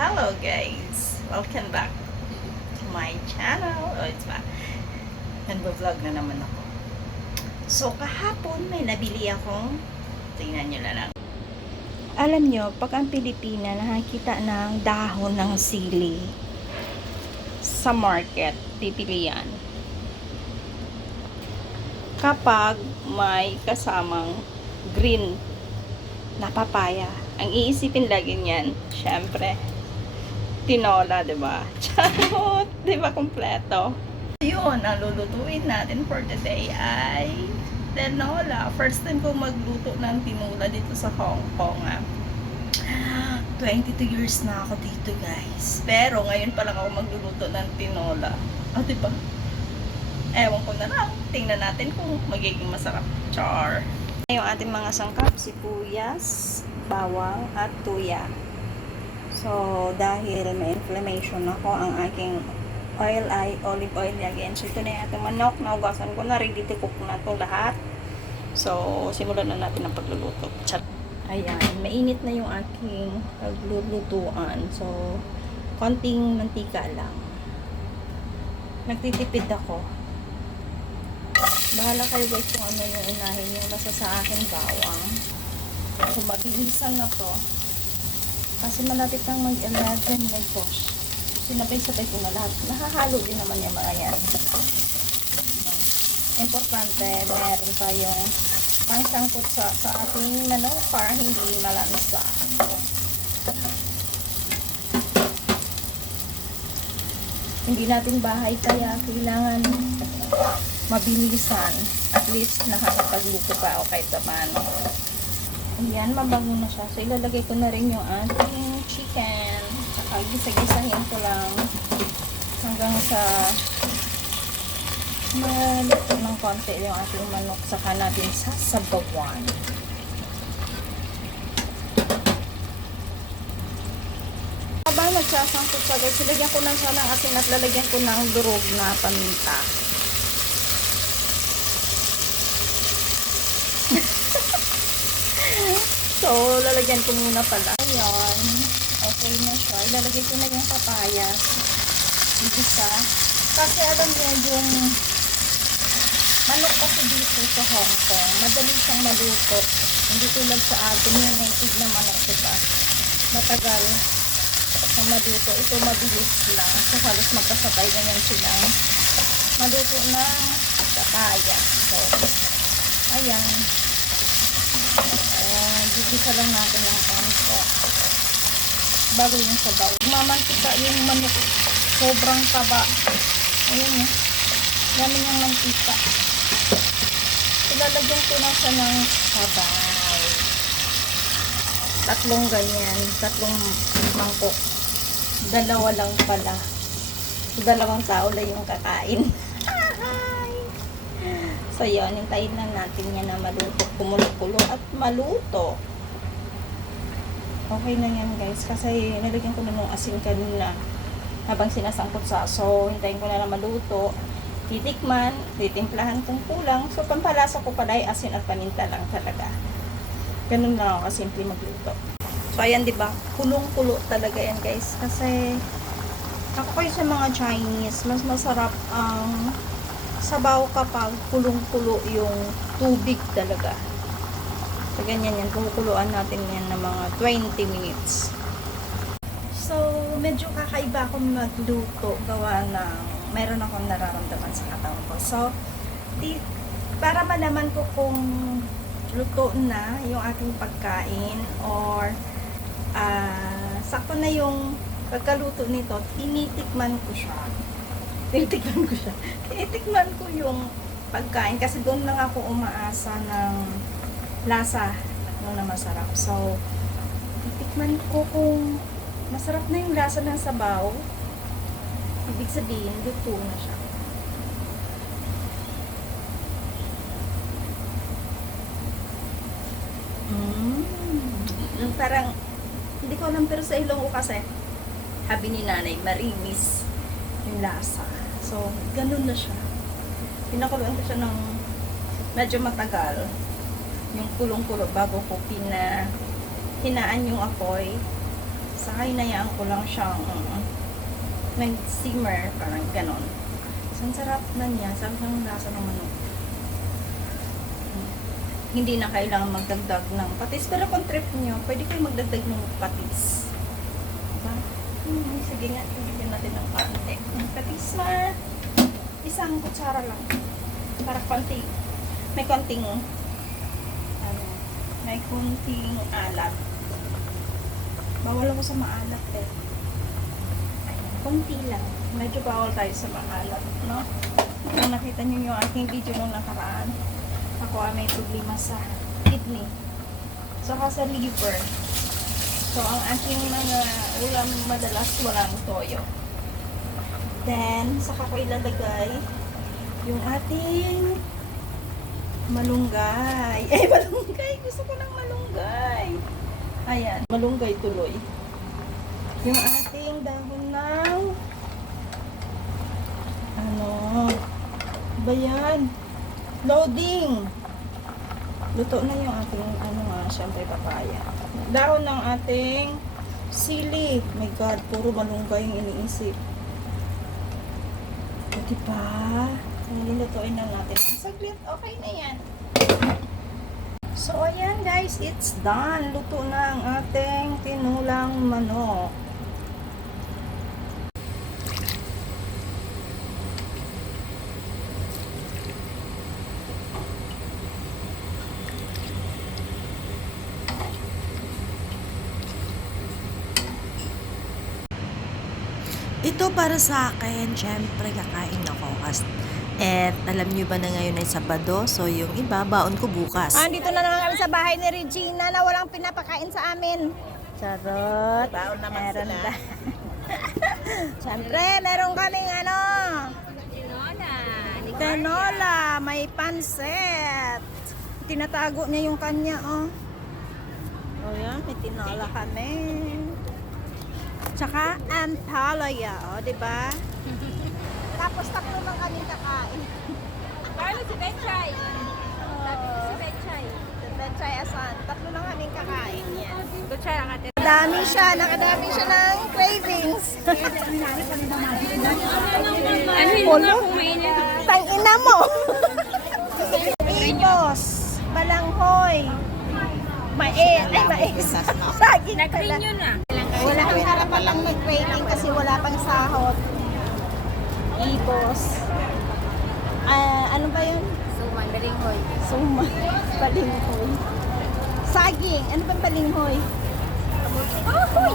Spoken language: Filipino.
Hello guys! Welcome back to my channel. Oh, it's back. Nagbo-vlog na naman ako. So, kahapon may nabili akong, tingnan nyo na lang. Alam nyo, pag ang Pilipina nakakita ng dahon ng sili sa market, pipili yan. Kapag may kasamang green na papaya, ang iisipin lagi niyan, syempre, tinola, diba? Charot! Diba kompleto? Yun, ang lulutuin natin for today ay tinola. First time ko magluto ng tinola dito sa Hong Kong. 22 years na ako dito, guys. Pero ngayon pa lang ako magluluto ng tinola. Diba? Ewan ko na lang. Tingnan natin kung magiging masarap. Char! Yung ating mga sangkap, sibuyas, bawang, at tuya. So, dahil may inflammation ako, ang aking oil ay olive oil again. So, ito na yung ating manok. Naugasan ko na. Ready to cook na ito lahat. So, simulan na natin ang pagluluto. Chat. Ayan. Mainit na yung aking paglulutuan. So, konting mantika lang. Nagtitipid ako. Bahala kayo guys kung ano yung unahin nyo. Basta sa akin bawang. So, mabilisan na to. Kasi malapit nang mag-11 my gosh. Sinabay-sabay ko na lahat. Nakahalo din naman yung mga yan. Importante, meron tayong pangsangkot sa ating manok para hindi malansa. Hindi natin bahay kaya kailangan mabilisan. At least nakakapagluto pa o kahit paano. Ayan, mabango na siya. So, ilalagay ko na rin yung ating chicken. Saka gisa-gisahin ko lang hanggang sa maluto ng konti yung ating manok. Saka natin sasabawan. Habang nagsasangkot siya guys, ilagyan ko na siya ng asin at lalagyan ko ng durog na paminta. So, lalagyan ko muna pala. Ayan. Okay na siya. Ilalagay ko na yung papayas. Isa. Kasi alam niya yung manok kasi dito sa Hong Kong. Madali siyang maluto. Hindi tulad sa atin yung native na manok, diba? Matagal ang maluto. Ito mabilis lang. So, halos magkasabay na yan silang maluto ng papayas. So, ayan. Gigisa lang natin ng konti bago yung sabaw. Mamantika yung manok, sobrang taba. Ayun dami niyang mantika. Ilalagyan ko na siya ng sabaw. Tatlong ganyan, tatlong mangkok. Dalawa lang pala. Dalawang tao lang yung kakain. So yun, hintayin lang natin yan na maluto, kumulo-kulo at maluto. Okay na yan guys, kasi nalagyan ko na ng asin kanina habang sinasangkot sa. So, hintayin ko na maluto. Titikman, titimplahan kung kulang. So, pampalasa ko pala ay asin at paminta lang talaga. Ganun lang ako kasimple magluto. So, ayan diba, kulong-kulo talaga yan guys. Kasi, ako kayo sa mga Chinese, mas masarap ang sabaw kapag kulong-kulo yung tubig talaga. So, ganyan yan. Kukuluan natin yan ng mga 20 minutes. So, medyo kakaiba akong magluto. Gawa ng meron akong nararamdaman sa katawan ko. So, para malaman ko kung luto na yung ating pagkain or sakto na yung pagkaluto nito, tinitikman ko siya. Tinitikman ko yung pagkain kasi doon lang ako umaasa ng lasa na masarap. So, titikman ko kung masarap na yung lasa ng sabaw. Ibig sabihin, luto na siya. Parang, hindi ko alam pero sa ilong ko kasi, habi ni nanay, marinis yung lasa. So, ganun na siya. Pinakuluan ko siya ng medyo matagal. Yung kulong-kulo bago ko hinaan yung apoy. Saka hinayaan ko lang siyang nag-simmer, parang ganon. So, ang sarap na niya. Sarap ng lasa ng manok. Hindi na kailangan magdagdag ng patis. Pero kung trip nyo, pwede kayo magdagdag ng patis. Diba? Sige nga, bigyan natin ng konti. Ang patis na isang kutsara lang. Para konti. May konting may konting alat. Bawal ako sa maalat eh. Ayan, konti lang. Medyo bawal tayo sa maalat, no? Kung nakita niyo yung aking video nung nakaraan, ako ay may problema sa kidney. Saka sa liver. So, ang aking mga ulam madalas walang toyo. Then, saka ko ilalagay yung ating malunggay. Malunggay! Gusto ko ng malunggay. Ayan, malunggay tuloy. Yung ating dahon ng ba yan? Loading! Luto na yung ating, syempre papaya. Dahon ng ating sili. My God, puro malunggay yung iniisip. O, diba? Nilutuin na natin. Saglit, okay na yan. So, ayan guys, it's done. Luto na ang ating tinulang manok. Ito para sa akin, syempre kakain ako. At alam niyo ba na ngayon ay Sabado? So yung iba, baon ko bukas. Dito na naman kami sa bahay ni Regina na walang pinapakain sa amin. Charot. Baon naman Meron sila. ba? Siyempre, meron kaming tinola, may pansit. Tinatago niya yung kanya, oh. Oh, yan, may tinola kami. Tsaka ampalaya, oh, diba? Tapos tatlo lang kami kakain. Carlo, si Betchay. Si Betchay. Si Betchay asan? Tatlo lang kami kakain. Yan. Betchay ang ate. Nakadami siya ng cravings. Ano yun nga kung mainit? Tangina mo! Ibos, balanghoy, mais, saging Nag-ring pala. yun ah. Wala kami karapatang mag-craving kasi wala pang sahod. Ibos. Ano ba yun? Suman, balinghoy. Suma. Balinghoy. Saging. Ano ba balinghoy? Kahoy!